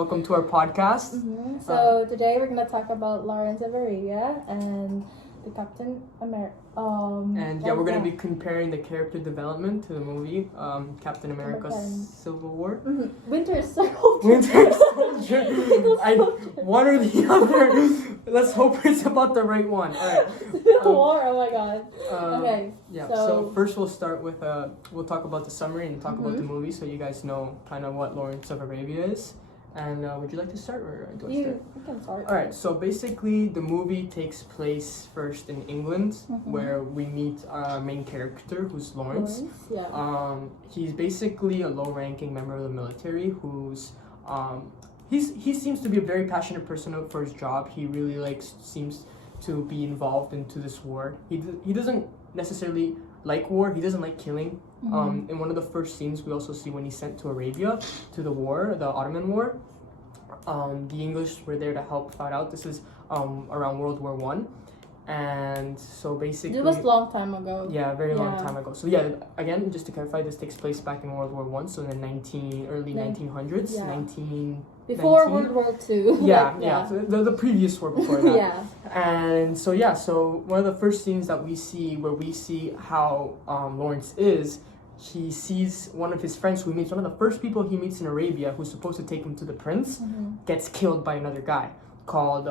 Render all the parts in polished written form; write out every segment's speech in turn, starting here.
Welcome to our podcast. So today we're gonna talk about Lawrence of Arabia and the Captain America. We're going to be comparing the character development to the movie Captain America Civil War. Winter Soldier. Winter Soldier. One or the other. Let's hope it's about the right one. All right. Civil War. Oh my god. Okay. Yeah. So first we'll start with we'll talk about the summary and talk about the movie, so you guys know kind of what Lawrence of Arabia is. And would you like to start, or do I start? You can start. All right. So basically, the movie takes place first in England, where we meet our main character, who's Lawrence. Yeah. He's basically a low-ranking member of the military who's he seems to be a very passionate person for his job. He really seems to be involved into this war. He doesn't necessarily like war. He doesn't like killing. In one of the first scenes, we also see when he's sent to Arabia to the war, the Ottoman War. The English were there to help fight out. This is around World War One, and so basically it was a long time ago. Yeah, very long time ago. So yeah, again, just to clarify, this takes place back in World War One, so in the early 1900s, before World War Two. Yeah. So the previous war before that. Yeah. And so one of the first scenes that we see, where we see how Lawrence is, he sees one of his friends who he meets, one of the first people he meets in Arabia, who's supposed to take him to the prince, gets killed by another guy called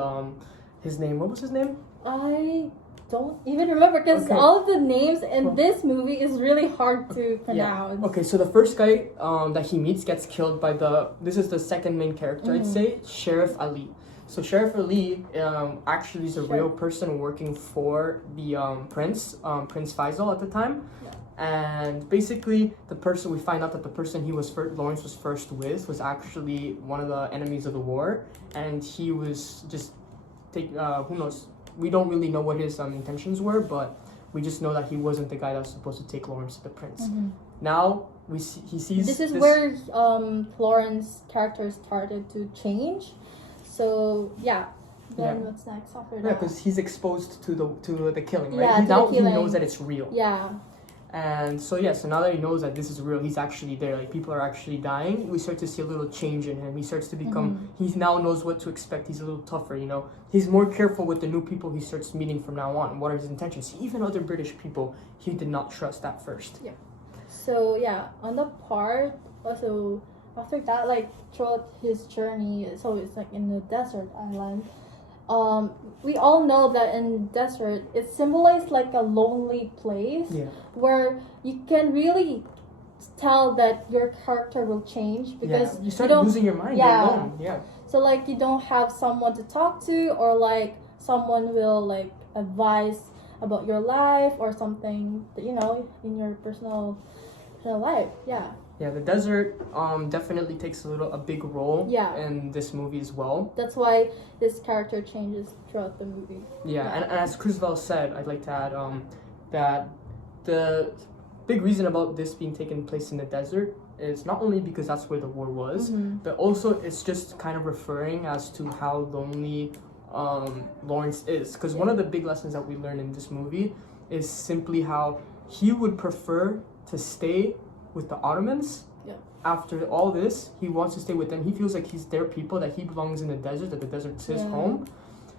his name. What was his name? I don't even remember, because all of the names in this movie is really hard to pronounce. Yeah. Okay, so the first guy that he meets gets killed by this is the second main character, I'd say, Sheriff Ali. So Sheriff Ali actually is a real person working for the Prince Faisal at the time. Yeah. And basically, we find out that the person Lawrence was first with was actually one of the enemies of the war, and he was just who knows. We don't really know what his intentions were, but we just know that he wasn't the guy that was supposed to take Lawrence to the prince. Now he sees. This is where Lawrence's character started to change. So what's next after that? Yeah, because he's exposed to the killing, right? Yeah, he knows that it's real. Yeah. And so now that he knows that this is real, he's actually there. Like, people are actually dying. We start to see a little change in him. He starts to become. He now knows what to expect. He's a little tougher. He's more careful with the new people he starts meeting from now on. What are his intentions? Even other British people, he did not trust at first. Yeah. So on the part also after that, throughout his journey, so it's in the desert island. We all know that in desert, it symbolizes a lonely place where you can really tell that your character will change, because you start losing your mind. Yeah. You're alone. Yeah. So you don't have someone to talk to, or someone will advise about your life or something that in your personal life. Yeah. Yeah, the desert definitely takes a big role in this movie as well. That's why this character changes throughout the movie. Yeah. And as Crisvel said, I'd like to add that the big reason about this being taken place in the desert is not only because that's where the war was, but also it's just kind of referring as to how lonely Lawrence is. Because one of the big lessons that we learn in this movie is simply how he would prefer to stay with the Ottomans. After all this, he wants to stay with them. He feels like he's their people, that he belongs in the desert, that the desert's his home.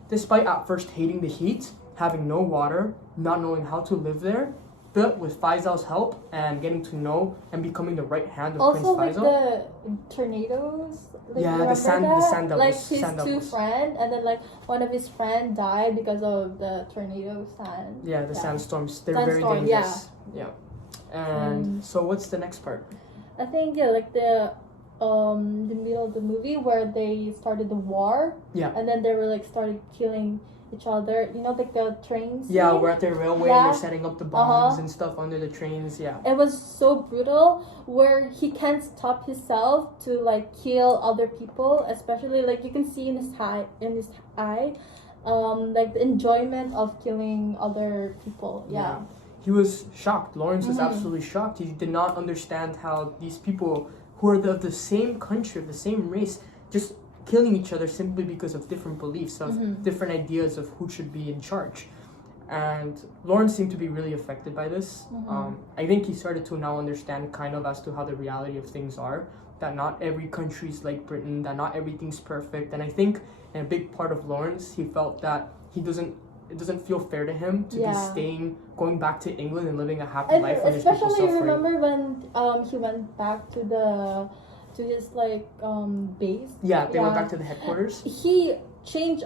Despite at first hating the heat, having no water, not knowing how to live there, but with Faisal's help and getting to know and becoming the right hand of Prince Faisal. Also the tornadoes. The sand devils. His two friends, and then one of his friends died because of the tornado sand. Yeah, the sandstorms. They're very dangerous. Yeah. And so what's the next part? I think the middle of the movie where they started the war. Yeah. And then they were started killing each other. The trains. Yeah, we're at the railway and they're setting up the bombs and stuff under the trains. Yeah. It was so brutal, where he can't stop himself to kill other people, especially you can see in his eye, the enjoyment of killing other people. Yeah. He was shocked. Lawrence was absolutely shocked. He did not understand how these people who are of the same country, of the same race, just killing each other simply because of different beliefs, of different ideas of who should be in charge. And Lawrence seemed to be really affected by this. I think he started to now understand kind of as to how the reality of things are. that not every country's like Britain, that not everything's perfect. And I think in a big part of Lawrence, he felt that it doesn't feel fair to him to be going back to England and living a happy life when there's people especially suffering. remember when he went back to his like base. Yeah, they went back to the headquarters. He changed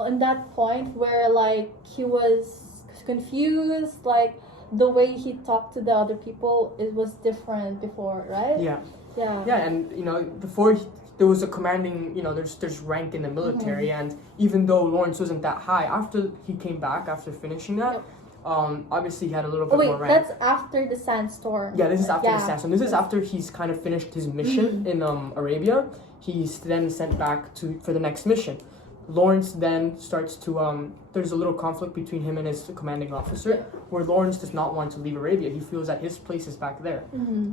on that point where like he was confused, like the way he talked to the other people, it was different before, right? Yeah. Yeah. Yeah, and before there was a commanding, there's rank in the military, and even though Lawrence wasn't that high, after he came back after finishing that, obviously he had a little bit more rank. That's after the sandstorm. Yeah, this is after the sandstorm. This is after he's kind of finished his mission in Arabia. He's then sent back for the next mission. Lawrence then starts to there's a little conflict between him and his commanding officer, where Lawrence does not want to leave Arabia. He feels that his place is back there.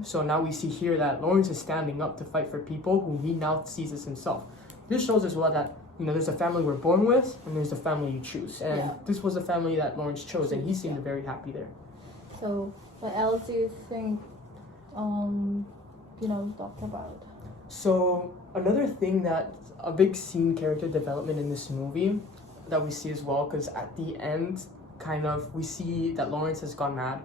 So now we see here that Lawrence is standing up to fight for people who he now sees as himself. This shows as well that there's a family we're born with, and there's a family you choose, and this was the family that Lawrence chose, and he seemed very happy there. So what else do you think talk about? So another thing that a big scene character development in this movie that we see as well, because at the end kind of we see that Lawrence has gone mad.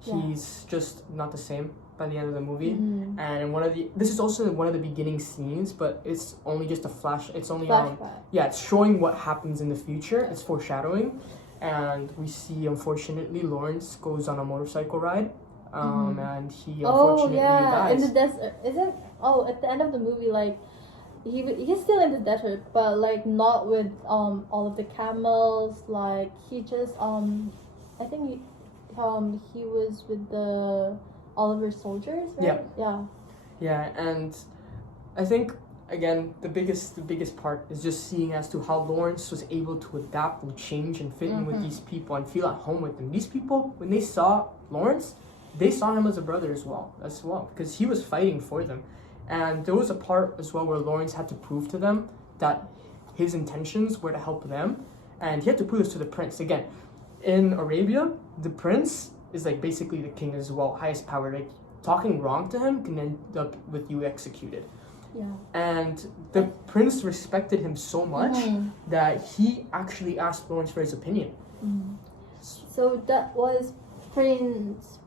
He's just not the same by the end of the movie. And this is also one of the beginning scenes, but it's only just a flash. It's only it's showing what happens in the future. It's foreshadowing, and we see unfortunately Lawrence goes on a motorcycle ride, and he unfortunately dies. In the desert. At the end of the movie, like he's still in the desert, but like not with all of the camels. Like he just I think he was with the Oliver soldiers, right? Yeah, and I think again the biggest part is just seeing as to how Lawrence was able to adapt and change and fit in with these people and feel at home with them. These people, when they saw Lawrence, they saw him as a brother as well, because he was fighting for them. And there was a part as well where Lawrence had to prove to them that his intentions were to help them, and he had to prove this to the prince. Again, in Arabia, the prince is like basically the king as well, highest power. Like talking wrong to him can end up with you executed. Yeah. And the prince respected him so much that he actually asked Lawrence for his opinion. So that was Prince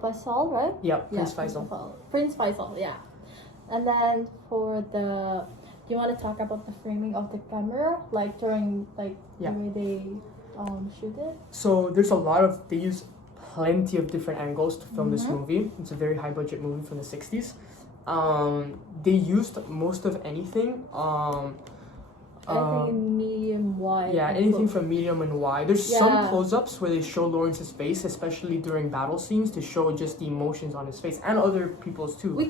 Faisal, right? Yeah, Prince Faisal. Prince Faisal, yeah. And then do you want to talk about the framing of the camera, like during the way they shoot it? So there's they use plenty of different angles to film this movie. It's a very high budget movie from the 60s. They used most of anything. I think medium wide. Yeah, anything from medium and wide. There's some close-ups where they show Lawrence's face, especially during battle scenes, to show just the emotions on his face and other people's too. We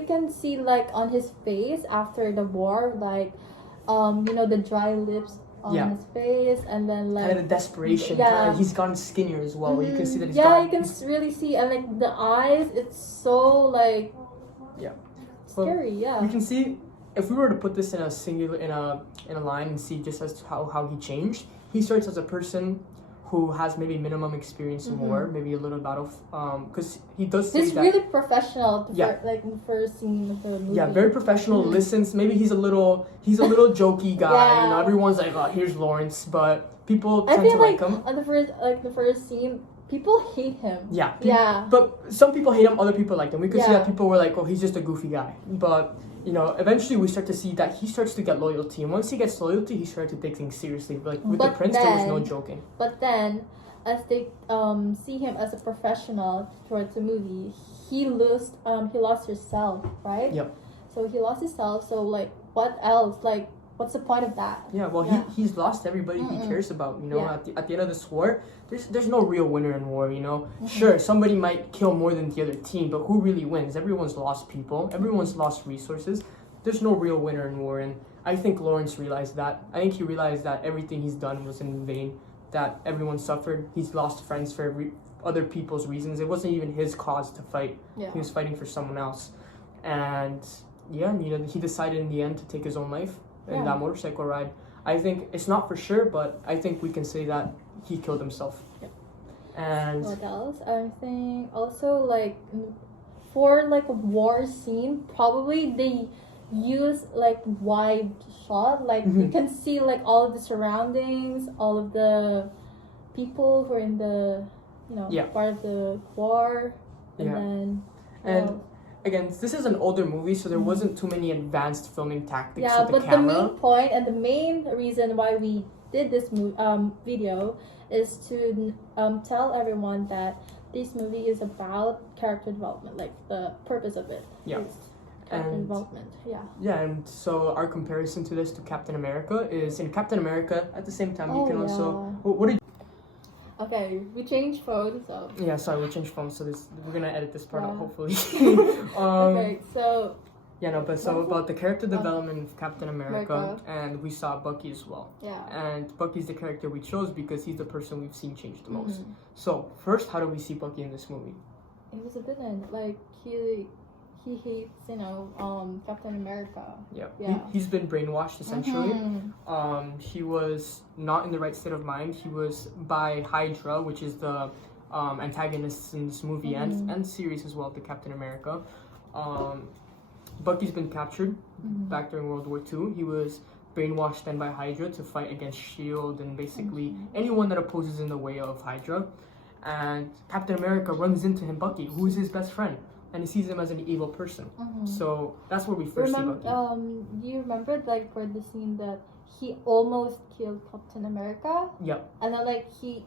can see like on his face after the war, like the dry lips on his face, and then like kind of the desperation. He's gotten skinnier as well. You can see that you can really see, and like the eyes, it's so like scary. You can see. If we were to put this in a line and see just as to how he changed, he starts as a person who has maybe minimum experience in war, maybe a little battle, because he does say he's really professional. Like in the first scene of the movie. Yeah, very professional. Listens. Maybe he's a little jokey guy. Everyone's like, oh, here's Lawrence, but people tend to like him. On the first scene, people hate him. Yeah. But some people hate him. Other people like him. We could see that people were like, oh, he's just a goofy guy, but. Eventually we start to see that he starts to get loyalty, and once he gets loyalty, he started to take things seriously. Like with the prince, there was no joking. But then, as they see him as a professional towards the movie, he lost himself, right? Yep. So he lost himself. So like, what else? Like, what's the point of that? Yeah. Well, he's lost everybody he cares about. At the end of this war, there's no real winner in war. Sure, somebody might kill more than the other team, but who really wins? Everyone's lost people. Everyone's lost resources. There's no real winner in war, and I think Lawrence realized that. I think he realized that everything he's done was in vain. That everyone suffered. He's lost friends for other people's reasons. It wasn't even his cause to fight. Yeah. He was fighting for someone else, and he decided in the end to take his own life in that motorcycle ride. I think it's not for sure, but I think we can say that he killed himself. Yeah. And what else? I think also like for like a war scene, probably they use like wide shot, like you can see like all of the surroundings, all of the people who are in the part of the war, and then again, this is an older movie, so there wasn't too many advanced filming tactics with the but camera. the main point and the main reason why we did this video is to tell everyone that this movie is about character development, like the purpose of it is character development. And so our comparison to this to Captain America is in Captain America. At the same time, you can also what did. Okay, we changed phones, so. Yeah, sorry, we changed phones, so we're gonna edit this part out, hopefully. Okay, so. About the character development of Captain America, and we saw Bucky as well. Yeah. And Bucky's the character we chose because he's the person we've seen change the most. So first, how do we see Bucky in this movie? It was a villain. Like he hates, Captain America. Yeah. He's been brainwashed essentially. He was not in the right state of mind. He was by Hydra, which is the antagonists in this movie and series as well, to Captain America. Bucky's been captured back during World War II. He was brainwashed then by Hydra to fight against S.H.I.E.L.D. and basically anyone that opposes in the way of Hydra. And Captain America runs into him, Bucky, who is his best friend, and he sees him as an evil person. So that's where we first see Bucky. Do you remember for the scene that he almost killed Captain America? Yep. And then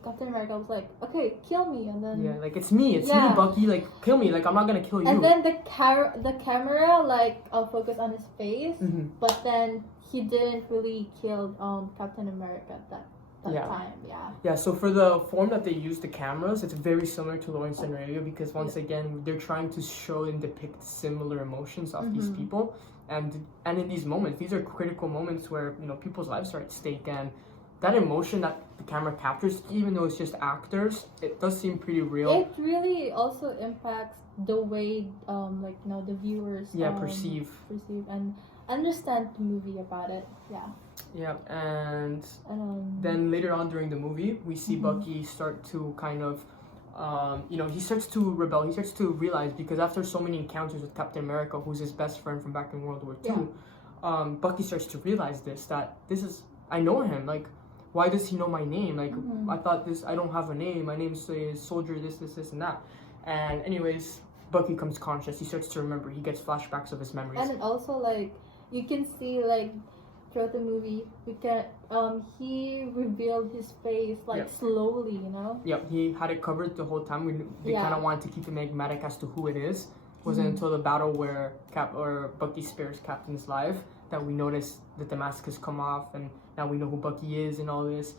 Captain America was like, okay, kill me, and then it's me, Bucky, kill me, I'm not gonna kill you. And then the camera focused on his face, but then he didn't really kill Captain America at that time. Yeah, so for the form that they use the cameras, it's very similar to Lawrence and Arabia because once again they're trying to show and depict similar emotions of these people, and in these moments, these are critical moments where people's lives are at stake, and that emotion that the camera captures, even though it's just actors, it does seem pretty real. It really also impacts the way the viewers perceive and understand the movie about it. And then later on during the movie, we see Bucky start to kind of he starts to rebel. He starts to realize, because after so many encounters with Captain America, who's his best friend from back in World War II, Bucky starts to realize I know him. Why does he know my name? I thought I don't have a name. My name's Soldier this, and that. And anyways, Bucky comes conscious. He starts to remember. He gets flashbacks of his memories. And also, you can see, throughout the movie, he revealed his face, slowly, Yep, he had it covered the whole time. They kind of wanted to keep it enigmatic as to who it is. It wasn't until the battle where Bucky spares Captain's life that we notice that the mask has come off, and now we know who Bucky is and all this.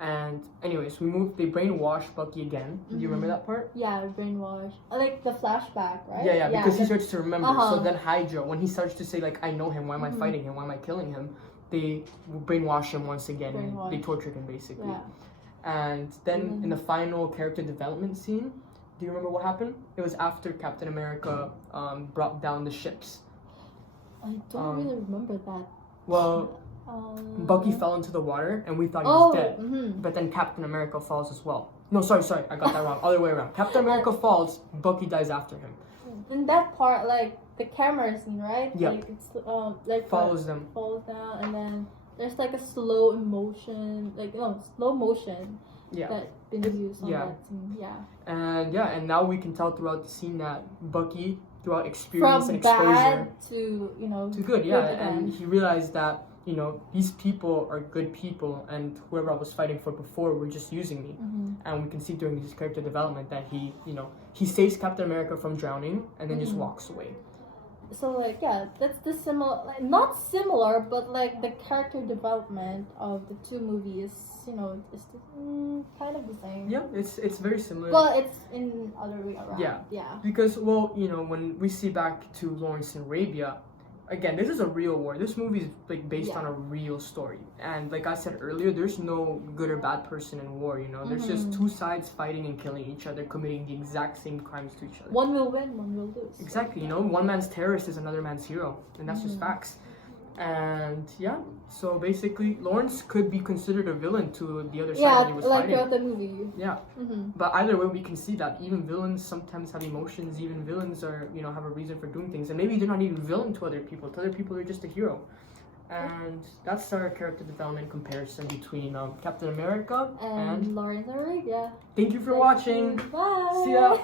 And anyways, they brainwash Bucky again. Do you remember that part? Yeah, brainwash. The flashback, right? Yeah, because he starts to remember. So then Hydra, when he starts to say, I know him, why am I fighting him, why am I killing him? They brainwash him once again. They tortured him, basically. Yeah. And then in the final character development scene, do you remember what happened? It was after Captain America brought down the ships. I don't really remember that. Well, Bucky fell into the water, and we thought he was dead. But then Captain America falls as well. No, sorry, I got that wrong. Other way around. Captain America falls, Bucky dies after him. In that part, the camera scene, right? Yeah. It's follows them. Falls down, and then there's a slow motion, slow motion. Yeah. That been used on that scene. Yeah. And now we can tell throughout the scene that Bucky, throughout experience and exposure, bad to good, and he realized that these people are good people, and whoever I was fighting for before were just using me. And we can see during his character development that he saves Captain America from drowning and then just walks away. So that's the similar, not similar, but the character development of the two movies, is kind of the same. Yeah, it's very similar. Well, it's in other way around. Yeah. Because when we see back to Lawrence and Arabia, again, this is a real war. This movie is based on a real story, and like I said earlier, there's no good or bad person in war. There's just two sides fighting and killing each other, committing the exact same crimes to each other. One will win, one will lose. Exactly. One man's terrorist is another man's hero, and that's just facts. And yeah, so basically, Lawrence could be considered a villain to the other side Yeah, that he was like fighting. throughout the movie. Yeah, but either way, we can see that even villains sometimes have emotions. Even villains are, have a reason for doing things, and maybe they're not even villain to other people. To other people, they're just a hero. And that's our character development comparison between Captain America and Lawrence Arabia. Thank you for watching. Bye. See ya.